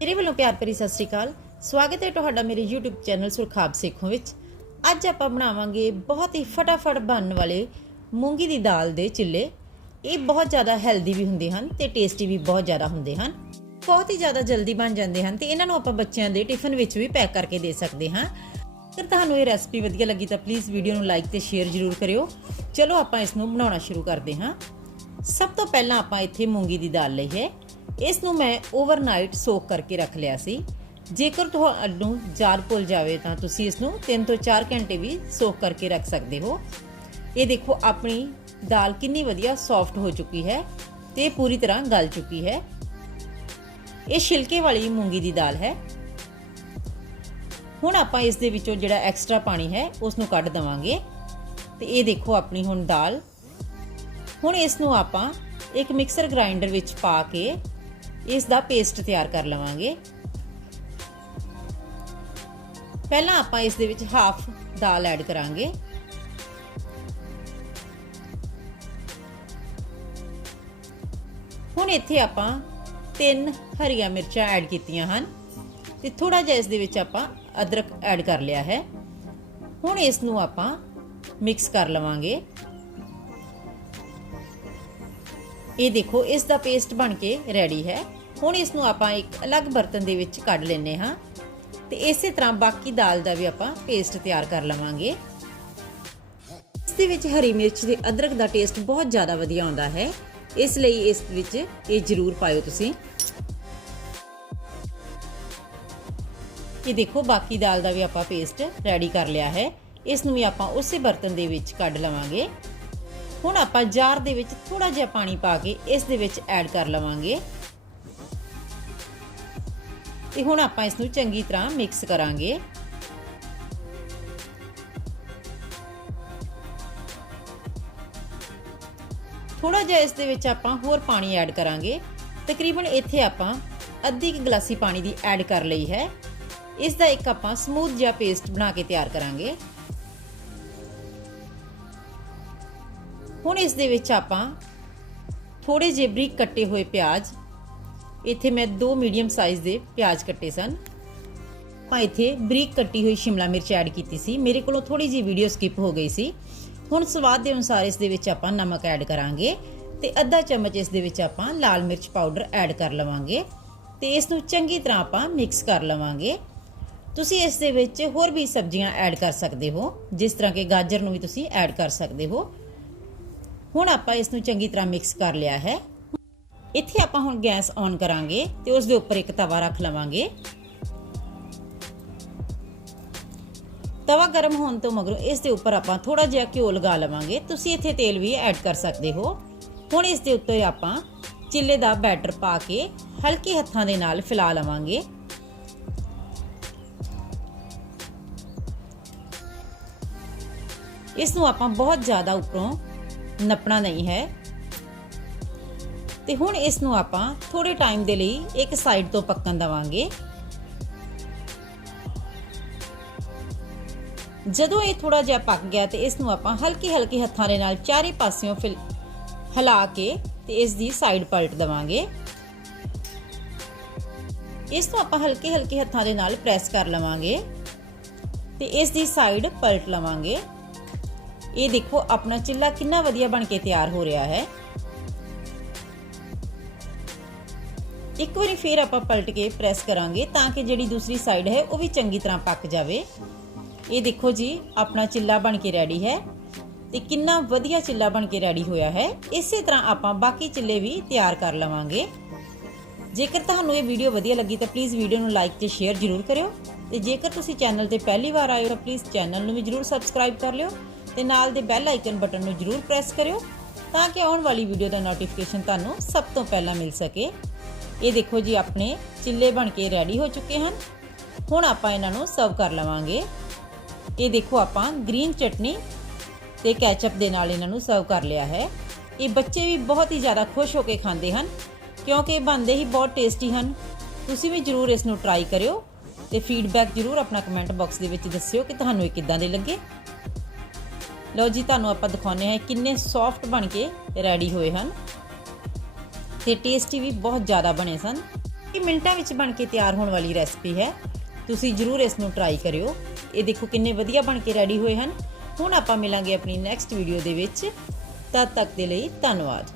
ਮੇਰੇ ਵੱਲੋਂ ਪਿਆਰ ਭਰੀ ਸਤਿ ਸ੍ਰੀ ਅਕਾਲ। ਸਵਾਗਤ ਹੈ ਤੁਹਾਡਾ ਮੇਰੇ YouTube ਚੈਨਲ ਸੁਰਖਾਬ ਸੇਖੋਂ ਵਿੱਚ। ਅੱਜ ਆਪਾਂ ਬਣਾਵਾਂਗੇ ਬਹੁਤ ਹੀ ਫਟਾਫਟ ਬਣਨ ਵਾਲੇ ਮੂੰਗੀ ਦੀ ਦਾਲ ਦੇ ਚਿੱਲੇ। ਇਹ ਬਹੁਤ ਜ਼ਿਆਦਾ ਹੈਲਦੀ ਵੀ ਹੁੰਦੇ ਹਨ ਤੇ ਟੇਸਟੀ ਵੀ ਬਹੁਤ ਜ਼ਿਆਦਾ ਹੁੰਦੇ ਹਨ। ਬਹੁਤ ਹੀ ਜ਼ਿਆਦਾ ਜਲਦੀ ਬਣ ਜਾਂਦੇ ਹਨ ਤੇ ਇਹਨਾਂ ਨੂੰ ਆਪਾਂ ਬੱਚਿਆਂ ਦੇ ਟਿਫਨ ਵਿੱਚ ਵੀ ਪੈਕ ਕਰਕੇ ਦੇ ਸਕਦੇ ਹਾਂ। ਅਗਰ ਤੁਹਾਨੂੰ ਇਹ ਰੈਸਪੀ ਵਧੀਆ ਲੱਗੀ ਤਾਂ ਪਲੀਜ਼ ਵੀਡੀਓ ਨੂੰ ਲਾਈਕ ਤੇ ਸ਼ੇਅਰ ਜ਼ਰੂਰ ਕਰਿਓ। ਚਲੋ ਆਪਾਂ ਇਸ ਨੂੰ ਬਣਾਉਣਾ ਸ਼ੁਰੂ ਕਰਦੇ ਹਾਂ। ਸਭ ਤੋਂ ਪਹਿਲਾਂ ਆਪਾਂ ਇੱਥੇ ਮੂੰਗੀ ਦੀ ਦਾਲ ਲਈ ਹੈ। ਇਸ ਨੂੰ ਮੈਂ ਓਵਰਨਾਈਟ ਸੋਕ ਕਰਕੇ ਰੱਖ ਲਿਆ ਸੀ। ਜੇਕਰ ਤੁਹਾਨੂੰ ਜਾਰ ਭੁੱਲ ਜਾਵੇ ਤਾਂ ਤੁਸੀਂ ਇਸ ਨੂੰ 3 ਤੋਂ 4 ਘੰਟੇ ਵੀ ਸੋਕ ਕਰਕੇ ਰੱਖ ਸਕਦੇ ਹੋ। ਇਹ ਦੇਖੋ, ਆਪਣੀ ਦਾਲ ਕਿੰਨੀ ਵਧੀਆ ਸੌਫਟ ਹੋ ਚੁੱਕੀ ਹੈ ਤੇ ਪੂਰੀ ਤਰ੍ਹਾਂ ਗਲ ਚੁੱਕੀ ਹੈ। ਇਹ ਛਿਲਕੇ ਵਾਲੀ ਮੂੰਗੀ ਦੀ ਦਾਲ ਹੈ। ਹੁਣ ਆਪਾਂ ਇਸ ਦੇ ਵਿੱਚੋਂ ਜਿਹੜਾ ਐਕਸਟਰਾ ਪਾਣੀ ਹੈ ਉਸ ਨੂੰ ਕੱਢ ਦਵਾਂਗੇ। ਤੇ ਇਹ ਦੇਖੋ, ਆਪਣੀ ਹੁਣ ਦਾਲ। ਹੁਣ ਇਸ ਨੂੰ ਆਪਾਂ ਇੱਕ ਮਿਕਸਰ ਗ੍ਰਾਈਂਡਰ ਵਿੱਚ ਪਾ ਕੇ ਇਸ ਦਾ ਪੇਸਟ ਤਿਆਰ ਕਰ ਲਵਾਂਗੇ। ਪਹਿਲਾਂ ਆਪਾਂ ਇਸ ਦੇ ਵਿੱਚ ਹਾਫ ਦਾਲ ਐਡ ਕਰਾਂਗੇ। ਹੁਣ ਇੱਥੇ ਆਪਾਂ ਤਿੰਨ ਹਰੀਆਂ ਮਿਰਚਾਂ ਐਡ ਕੀਤੀਆਂ ਹਨ ਤੇ ਥੋੜਾ ਜਿਹਾ ਇਸ ਦੇ ਵਿੱਚ ਆਪਾਂ ਅਦਰਕ ਐਡ ਕਰ ਲਿਆ ਹੈ। ਹੁਣ ਇਸ ਨੂੰ ਆਪਾਂ ਮਿਕਸ ਕਰ ਲਵਾਂਗੇ। ਇਹ ਦੇਖੋ, ਇਸ ਦਾ ਪੇਸਟ ਬਣ ਕੇ ਰੈਡੀ ਹੈ। ਹੁਣ ਇਸ ਨੂੰ ਆਪਾਂ ਇੱਕ ਅਲੱਗ ਬਰਤਨ ਦੇ ਵਿੱਚ ਕੱਢ ਲੈਨੇ ਹਾਂ ਤੇ ਇਸੇ ਤਰ੍ਹਾਂ ਬਾਕੀ ਦਾਲ ਦਾ ਵੀ ਆਪਾਂ ਪੇਸਟ ਤਿਆਰ ਕਰ ਲਵਾਂਗੇ। ਇਸ ਦੇ ਵਿੱਚ ਹਰੀ ਮਿਰਚ ਤੇ ਅਦਰਕ ਦਾ ਟੇਸਟ ਬਹੁਤ ਜ਼ਿਆਦਾ ਵਧੀਆ ਆਉਂਦਾ ਹੈ। ਇਸ ਲਈ ਇਸ ਵਿੱਚ ਇਹ ਜ਼ਰੂਰ ਪਾਇਓ ਤੁਸੀਂ। ਇਹ ਦੇਖੋ, ਬਾਕੀ ਦਾਲ ਦਾ ਵੀ ਆਪਾਂ ਪੇਸਟ ਰੈਡੀ ਕਰ ਲਿਆ ਹੈ। ਇਸ ਨੂੰ ਵੀ ਆਪਾਂ ਉਸੇ ਬਰਤਨ ਦੇ ਵਿੱਚ ਕੱਢ ਲਵਾਂਗੇ। ਹੁਣ ਆਪਾਂ ਜਾਰ ਦੇ ਵਿੱਚ ਥੋੜਾ ਜਿਹਾ ਪਾਣੀ ਪਾ ਕੇ ਇਸ ਦੇ ਵਿੱਚ ਐਡ ਕਰ ਲਵਾਂਗੇ। ਤੇ ਹੁਣ ਆਪਾਂ ਇਸ ਨੂੰ ਚੰਗੀ ਤਰ੍ਹਾਂ ਮਿਕਸ ਕਰਾਂਗੇ। ਥੋੜਾ ਜਿਹਾ ਇਸ ਦੇ ਵਿੱਚ ਆਪਾਂ ਹੋਰ ਪਾਣੀ ਐਡ ਕਰਾਂਗੇ। ਤਕਰੀਬਨ ਇੱਥੇ ਆਪਾਂ ਅੱਧੀ ਕਿ ਗਲਾਸੀ ਪਾਣੀ ਦੀ ਐਡ ਕਰ ਲਈ ਹੈ। ਇਸ ਦਾ ਇੱਕ ਆਪਾਂ ਸਮੂਥ ਜਿਹਾ ਪੇਸਟ ਬਣਾ ਕੇ ਤਿਆਰ ਕਰਾਂਗੇ। ਹੁਣ ਇਸ ਦੇ ਵਿੱਚ ਆਪਾਂ ਥੋੜੇ ਜਿਹੇ ਬਰੀਕ ਕੱਟੇ ਹੋਏ ਪਿਆਜ਼ ਇੱਥੇ ਮੈਂ ਦੋ ਮੀਡੀਅਮ ਸਾਈਜ਼ ਦੇ ਪਿਆਜ਼ ਕੱਟੇ ਸਨ। ਆਪਾਂ ਇੱਥੇ ਬਰੀਕ ਕੱਟੀ ਹੋਈ ਸ਼ਿਮਲਾ ਮਿਰਚ ਐਡ ਕੀਤੀ ਸੀ। ਮੇਰੇ ਕੋਲੋਂ ਥੋੜੀ ਜਿਹੀ ਵੀਡੀਓ ਸਕਿਪ ਹੋ ਗਈ ਸੀ। ਹੁਣ ਸਵਾਦ ਦੇ ਅਨੁਸਾਰ ਇਸ ਦੇ ਵਿੱਚ ਆਪਾਂ ਨਮਕ ਐਡ ਕਰਾਂਗੇ ਤੇ ਅੱਧਾ ਚਮਚ ਇਸ ਦੇ ਵਿੱਚ ਆਪਾਂ ਲਾਲ ਮਿਰਚ ਪਾਊਡਰ ਐਡ ਕਰ ਲਵਾਂਗੇ ਤੇ ਇਸ ਨੂੰ ਚੰਗੀ ਤਰ੍ਹਾਂ ਆਪਾਂ ਮਿਕਸ ਕਰ ਲਵਾਂਗੇ। ਤੁਸੀਂ ਇਸ ਦੇ ਵਿੱਚ ਹੋਰ ਵੀ ਸਬਜ਼ੀਆਂ ਐਡ ਕਰ ਸਕਦੇ ਹੋ, ਜਿਸ ਤਰ੍ਹਾਂ ਕਿ ਗਾਜਰ ਨੂੰ ਵੀ ਤੁਸੀਂ ਐਡ ਕਰ ਸਕਦੇ ਹੋ। ਹੁਣ ਆਪਾਂ ਇਸ ਨੂੰ ਚੰਗੀ ਤਰ੍ਹਾਂ ਮਿਕਸ ਕਰ ਲਿਆ ਹੈ। ਇੱਥੇ ਆਪਾਂ ਹੁਣ ਗੈਸ ਔਨ ਕਰਾਂਗੇ ਤੇ ਉਸ ਦੇ ਉੱਪਰ ਇੱਕ ਤਵਾ ਰੱਖ ਲਵਾਂਗੇ। ਤਵਾ ਗਰਮ ਹੋਣ ਤੋਂ ਮਗਰੋਂ ਇਸ ਦੇ ਉੱਪਰ ਆਪਾਂ ਥੋੜਾ ਜਿਹਾ ਘਿਓ ਲਗਾ ਲਵਾਂਗੇ। ਤੁਸੀਂ ਇੱਥੇ ਤੇਲ ਵੀ ਐਡ ਕਰ ਸਕਦੇ ਹੋ। ਹੁਣ ਇਸ ਦੇ ਉੱਤੇ ਆਪਾਂ ਚਿੱਲੇ ਦਾ ਬੈਟਰ ਪਾ ਕੇ ਹਲਕੇ ਹੱਥਾਂ ਦੇ ਨਾਲ ਫੈਲਾ ਲਵਾਂਗੇ। ਇਸ ਨੂੰ ਆਪਾਂ ਬਹੁਤ ਜ਼ਿਆਦਾ ਉੱਪਰੋਂ ਨੱਪਣਾ ਨਹੀਂ ਹੈ। ਤੇ ਹੁਣ ਇਸ ਨੂੰ ਆਪਾਂ ਥੋੜੇ ਟਾਈਮ ਦੇ ਲਈ ਇੱਕ ਸਾਈਡ ਤੋਂ ਪੱਕਣ ਦਵਾਂਗੇ। ਜਦੋਂ ਇਹ ਥੋੜਾ ਜਿਹਾ ਪੱਕ ਗਿਆ ਤੇ ਇਸ ਨੂੰ ਆਪਾਂ ਹਲਕੀ ਹਲਕੀ ਹੱਥਾਂ ਦੇ ਨਾਲ ਚਾਰੇ ਪਾਸਿਓਂ ਹਿਲਾ ਕੇ ਤੇ ਇਸ ਦੀ ਸਾਈਡ ਪਲਟ ਦਵਾਂਗੇ। ਇਸ ਨੂੰ ਆਪਾਂ ਹਲਕੇ ਹਲਕੇ ਹੱਥਾਂ ਦੇ ਨਾਲ ਪ੍ਰੈਸ ਕਰ ਲਵਾਂਗੇ ਤੇ ਇਸ ਦੀ ਸਾਈਡ ਪਲਟ ਲਵਾਂਗੇ। ਇਹ ਦੇਖੋ ਆਪਣਾ ਚਿੱਲਾ ਕਿੰਨਾ ਵਧੀਆ ਬਣ ਕੇ ਤਿਆਰ ਹੋ ਰਿਹਾ ਹੈ। ਇੱਕ ਵਾਰੀ ਫੇਰ ਆਪਾਂ ਪਲਟ ਕੇ ਪ੍ਰੈਸ ਕਰਾਂਗੇ ਤਾਂ ਕਿ ਜਿਹੜੀ ਦੂਸਰੀ ਸਾਈਡ ਹੈ, ਉਹ ਵੀ ਚੰਗੀ ਤਰ੍ਹਾਂ ਪੱਕ ਜਾਵੇ। ਇਹ ਦੇਖੋ ਜੀ, ਆਪਣਾ ਚਿੱਲਾ ਬਣ ਕੇ ਰੈਡੀ ਹੈ ਤੇ ਕਿੰਨਾ ਵਧੀਆ ਚਿੱਲਾ ਬਣ ਕੇ ਰੈਡੀ ਹੋਇਆ ਹੈ। ਇਸੇ ਤਰ੍ਹਾਂ ਆਪਾਂ ਬਾਕੀ ਚਿੱਲੇ ਵੀ ਤਿਆਰ ਕਰ ਲਵਾਂਗੇ। ਜੇਕਰ ਤੁਹਾਨੂੰ ਇਹ ਵੀਡੀਓ ਵਧੀਆ ਲੱਗੀ ਤਾਂ ਪਲੀਜ਼ ਵੀਡੀਓ ਨੂੰ ਲਾਈਕ ਤੇ ਸ਼ੇਅਰ ਜ਼ਰੂਰ ਕਰਿਓ ਤੇ ਜੇਕਰ ਤੁਸੀਂ ਚੈਨਲ ਤੇ ਪਹਿਲੀ ਵਾਰ ਆਏ ਹੋ ਤਾਂ ਪਲੀਜ਼ ਚੈਨਲ ਨੂੰ ਵੀ ਜ਼ਰੂਰ ਸਬਸਕ੍ਰਾਈਬ ਕਰ ਲਿਓ ਤੇ ਨਾਲ ਦੇ ਬੈਲ ਆਈਕਨ ਬਟਨ ਨੂੰ ਜ਼ਰੂਰ ਪ੍ਰੈਸ ਕਰਿਓ ਤਾਂ ਕਿ ਆਉਣ ਵਾਲੀ ਵੀਡੀਓ ਦਾ ਨੋਟੀਫਿਕੇਸ਼ਨ ਤੁਹਾਨੂੰ ਸਭ ਤੋਂ ਪਹਿਲਾਂ ਮਿਲ ਸਕੇ। ਇਹ ਦੇਖੋ ਜੀ, ਆਪਣੇ ਚਿੱਲੇ ਬਣ ਕੇ ਰੈਡੀ ਹੋ ਚੁੱਕੇ ਹਨ। ਹੁਣ ਆਪਾਂ ਇਹਨਾਂ ਨੂੰ ਸਰਵ ਕਰ ਲਵਾਂਗੇ। ਇਹ ਦੇਖੋ, ਆਪਾਂ ਗ੍ਰੀਨ ਚਟਨੀ ਤੇ ਕੈਚਅਪ ਦੇ ਨਾਲ ਇਹਨਾਂ ਨੂੰ ਸਰਵ ਕਰ ਲਿਆ ਹੈ। ਇਹ ਬੱਚੇ ਵੀ ਬਹੁਤ ਹੀ ਜ਼ਿਆਦਾ ਖੁਸ਼ ਹੋ ਕੇ ਖਾਂਦੇ ਹਨ, ਕਿਉਂਕਿ ਇਹ ਬਣਦੇ ਹੀ ਬਹੁਤ ਟੇਸਟੀ ਹਨ। ਤੁਸੀਂ ਵੀ ਜਰੂਰ ਇਸ ਨੂੰ ਟਰਾਈ ਕਰਿਓ ਤੇ ਫੀਡਬੈਕ ਜਰੂਰ ਆਪਣਾ ਕਮੈਂਟ ਬਾਕਸ ਦੇ ਵਿੱਚ ਦੱਸਿਓ ਕਿ ਤੁਹਾਨੂੰ ਇਹ ਕਿੱਦਾਂ ਦੇ ਲੱਗੇ। ਲਓ ਜੀ, ਤੁਹਾਨੂੰ ਆਪਾਂ ਦਿਖਾਉਂਦੇ ਹਾਂ ਕਿੰਨੇ ਸੌਫਟ ਬਣ ਕੇ ਰੈਡੀ ਹੋਏ ਹਨ। ਤੇ ਟੇਸਟੀ ਵੀ ਬਹੁਤ ਜ਼ਿਆਦਾ ਬਣੇ ਸਨ। ਇਹ ਮਿੰਟਾਂ ਵਿੱਚ ਬਣ ਕੇ ਤਿਆਰ ਹੋਣ ਵਾਲੀ ਰੈਸਪੀ ਹੈ। ਤੁਸੀਂ ਜਰੂਰ ਇਸ ਨੂੰ ਟਰਾਈ ਕਰਿਓ। ਇਹ ਦੇਖੋ ਕਿੰਨੇ ਵਧੀਆ ਬਣ ਕੇ ਰੈਡੀ ਹੋਏ ਹਨ। ਹੁਣ ਆਪਾਂ ਮਿਲਾਂਗੇ ਆਪਣੀ ਨੈਕਸਟ ਵੀਡੀਓ ਦੇ ਵਿੱਚ। ਤਦ ਤੱਕ ਦੇ ਲਈ ਧੰਨਵਾਦ।